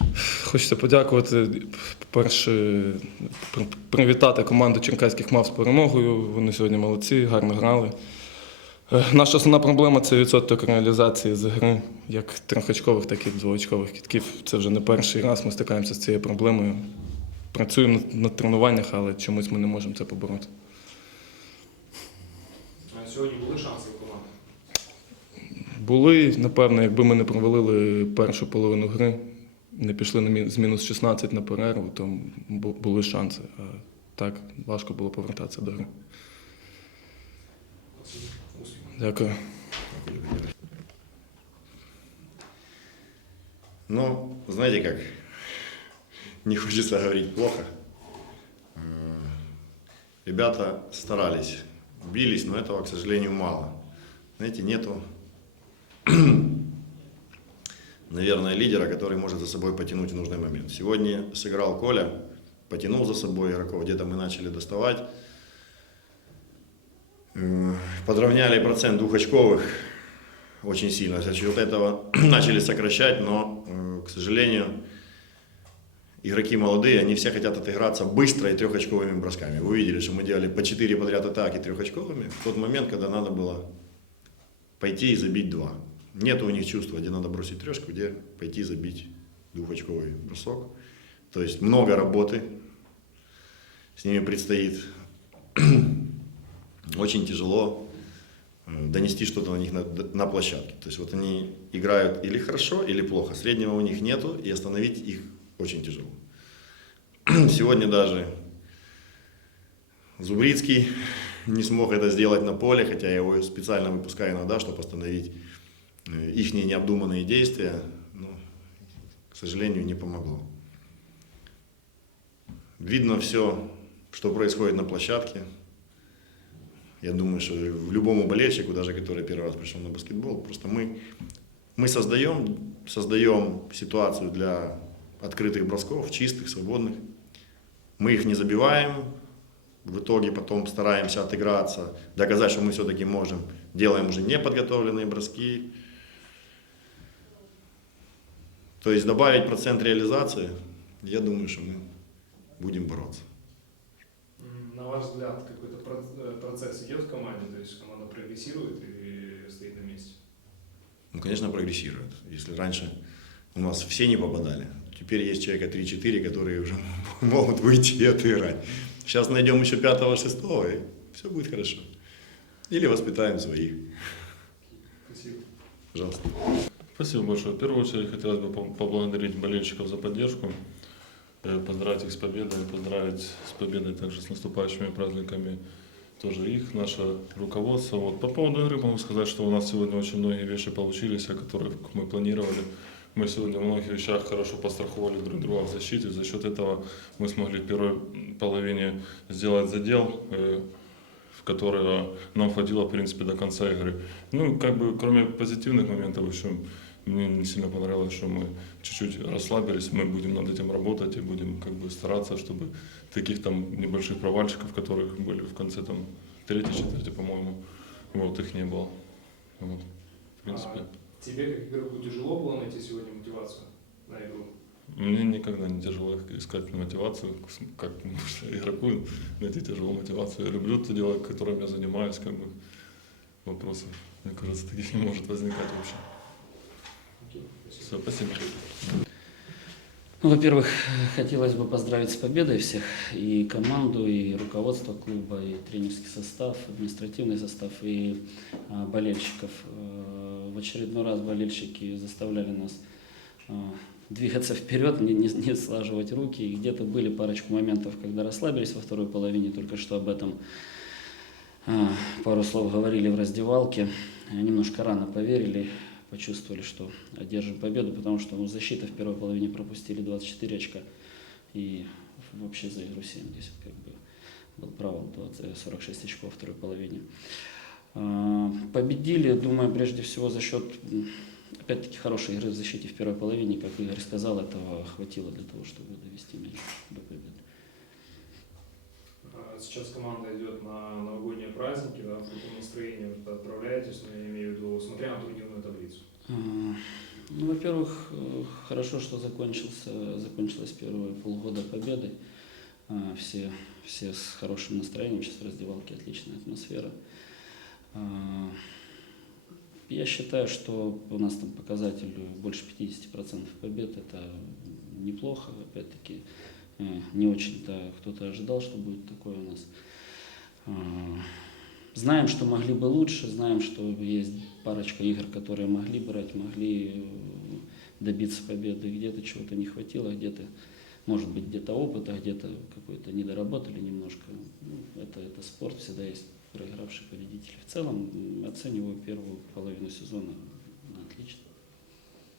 Ну, хочеться подякувати. Перше, привітати команду черкаських мав з перемогою. Вони сьогодні молодці, гарно грали. Е, Наша основна проблема це відсоток реалізації з гри, як трьохочкових, так і двоочкових кітків. Це вже не перший раз ми стикаємося з цією проблемою. Працюємо на- тренуваннях, але чомусь ми не можемо це побороти. Сьогодні були шанси? Були, напевно, якби ми не провалили першу половину гри, не пішли з мінус 16 на перерву, то бу- були шанси. А так важко було повертатися до гри. Дякую. Ну, знаете как, не хочется говорить плохо. Э, Ребята старались, бились, но этого, к сожалению, мало. Знаете, нету, наверное, лидера, который может за собой потянуть в нужный момент. Сегодня сыграл Коля, потянул за собой игроков, где-то мы начали доставать. Э, Подровняли процент двухочковых очень сильно. За счет этого начали сокращать, но, э, к сожалению, игроки молодые, они все хотят отыграться быстро и трехочковыми бросками. Вы видели, что мы делали по 4 подряд атаки трехочковыми в тот момент, когда надо было пойти и забить два. Нет у них чувства, где надо бросить трешку, где пойти забить двухочковый бросок. То есть много работы с ними предстоит. Очень тяжело э, донести что-то на них на, на площадке. То есть вот они играют или хорошо, или плохо. Среднего у них нету, и остановить их очень тяжело. Сегодня даже Зубрицкий не смог это сделать на поле, хотя я его специально выпускаю иногда, чтобы остановить их необдуманные действия. Но, к сожалению, не помогло. Видно все, что происходит на площадке. Я думаю, что в любому болельщику, даже который первый раз пришел на баскетбол, просто мы, мы создаем, создаем ситуацию для открытых бросков, чистых, свободных. Мы их не забиваем, в итоге потом стараемся отыграться, доказать, что мы все-таки можем. Делаем уже неподготовленные броски. То есть добавить процент реализации, я думаю, что мы будем бороться. На ваш взгляд, какой-то э, процесс идет в команде, то есть команда прогрессирует или стоит на месте? Ну, конечно, прогрессирует. Если раньше у нас все не попадали, теперь есть человека 3-4, которые уже могут выйти и отыграть. Сейчас найдем еще пятого, шестого, и все будет хорошо. Или воспитаем своих. Спасибо. Пожалуйста. Спасибо большое. В первую очередь хотелось бы по- поблагодарить болельщиков за поддержку, э, поздравить их с победой, поздравить с победой также с наступающими праздниками тоже их, наше руководство. Вот. По поводу игры могу сказать, что у нас сегодня очень многие вещи получились, о которых мы планировали. Мы сегодня в многих вещах хорошо постраховали друг друга в защите. За счет этого мы смогли в первой половине сделать задел, в которого нам хватило, в принципе, до конца игры. Ну, как бы, кроме позитивных моментов, еще мне не сильно понравилось, что мы чуть-чуть расслабились, мы будем над этим работать и будем как бы стараться, чтобы таких там небольших провальчиков, которых были в конце там третьей четверти, по-моему, вот их не было. Вот, в принципе. А тебе, как игроку, тяжело было найти сегодня мотивацию на игру? Мне никогда не тяжело искать мотивацию, как игроку найти тяжело мотивацию. Я люблю то дело, которым я занимаюсь, как бы вопросов, мне кажется, таких не может возникать вообще. Все, спасибо. Ну, во-первых, хотелось бы поздравить с победой всех, и команду, и руководство клуба, и тренерский состав, административный состав, и а, болельщиков. Э, В очередной раз болельщики заставляли нас а, двигаться вперед, не, не, не слаживать руки. И где-то были парочку моментов, когда расслабились во второй половине, только что об этом а, пару слов говорили в раздевалке. Немножко рано поверили, почувствовали, что одержим победу, потому что ну, защита в первой половине пропустили 24 очка и вообще за игру 70 как бы был провал 20, 46 очков во второй половине. А, Победили, думаю, прежде всего за счет опять-таки хорошей игры в защите в первой половине, как Игорь сказал, этого хватило для того, чтобы довести мяч до победы. А Сейчас команда идет на новогодние праздники, да, в каком настроении вы отправляетесь, но я имею в виду, смотря на турнирную таблицу. Ну, во-первых, э, хорошо, что закончился, закончилось первые полгода победой. А, Все, все с хорошим настроением, сейчас в раздевалке отличная атмосфера. А, Я считаю, что у нас там показатель больше 50% побед, это неплохо, опять-таки, э, не очень-то кто-то ожидал, что будет такое у нас. А, Знаем, что могли бы лучше, знаем, что есть парочка игр, которые могли брать, могли э, добиться победы, где-то чего-то не хватило, где-то, может быть, где-то опыта, где-то какой-то недоработали немножко. Ну, это, это спорт, всегда есть проигравший победитель. В целом оцениваю первую половину сезона